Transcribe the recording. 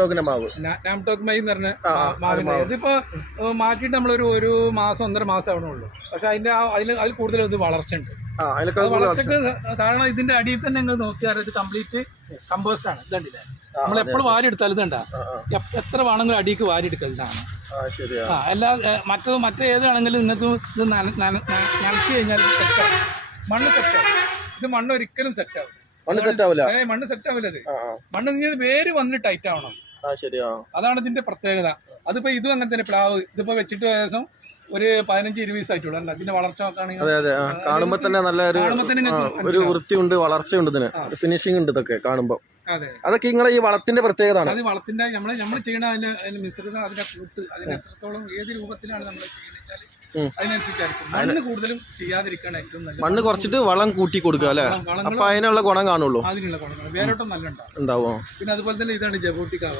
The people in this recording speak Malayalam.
ടോക്കിന്റെ മാവ് നാംടോക്ക് മൈ എന്ന് പറഞ്ഞ മാവിന്റെ ഇതിപ്പോ മാറ്റിയിട്ട് നമ്മളൊരു മാസം 1.5 മാസം ആവണുള്ളൂ. പക്ഷെ അതിൽ കൂടുതൽ ഇത് വളർച്ച ഉണ്ട്. വളർച്ചക്ക് കാരണം ഇതിന്റെ അടിയിൽ തന്നെ നിങ്ങൾ നോക്കിയാൽ ഇത് കംപ്ലീറ്റ് കമ്പോസ്റ്റ് ആണ്. ഇതണ്ടില്ലേ, നമ്മൾ എപ്പോഴും വാരി എടുത്താൽ ഇതണ്ടാ എത്ര വേണമെങ്കിലും അടിക്ക് വാരി എടുക്കലാണ്. മറ്റേതാണെങ്കിലും നിങ്ങൾക്ക് ഇത് നനച്ചു കഴിഞ്ഞാൽ സെറ്റാവും. മണ്ണ് സെറ്റാവും. ഇത് മണ്ണ് ഒരിക്കലും സെറ്റാവും. മണ്ണ് സെറ്റ് ആവില്ല. ഇത് മണ്ണ് നിങ്ങൾ വേര് വന്ന് ടൈറ്റ് ആവണം. അതാണ് ഇതിന്റെ പ്രത്യേകത. അതിപ്പോ ഇതും അങ്ങനെ തന്നെ. പ്ലാവ് ഇതിപ്പോ വെച്ചിട്ട് ഏകദേശം ഒരു 15-20 ദിവസമായിട്ടുള്ളൂ. അല്ല ഇതിന്റെ വളർച്ച നോക്കുകയാണെങ്കിൽ കാണുമ്പോ തന്നെ നല്ല ഒരു വൃത്തിയുണ്ട്, വളർച്ചയുണ്ട്, ഇതിന് ഫിനിഷിംഗ് ഉണ്ട്. ഇതൊക്കെ കാണുമ്പോ അതൊക്കെ നിങ്ങളെ ഈ വളത്തിന്റെ പ്രത്യേകത. അത് വളത്തിന്റെ നമ്മൾ ചെയ്യണ അതിന്റെ മിശ്രിതം, അതിന്റെ കൂട്ട്, അതിന് എത്രത്തോളം ഏത് രൂപത്തിലാണ് നമ്മൾ ചെയ്യുന്നത് അതിനനുസരിച്ചായിരിക്കും. മണ്ണ് കൂടുതലും ചെയ്യാതിരിക്കാൻ ഏറ്റവും നല്ലത്. മണ്ണ് കുറച്ചിട്ട് വളം കൂട്ടി കൊടുക്കുക അല്ലെ, അപ്പൊ അതിനുള്ള ഗുണം കാണുള്ളൂ. അതിനുള്ള ഗുണം വേരോട്ടം നല്ല ഉണ്ടാവും. പിന്നെ അതുപോലെ തന്നെ ഇതാണ് ജബോട്ടിക്കാവ.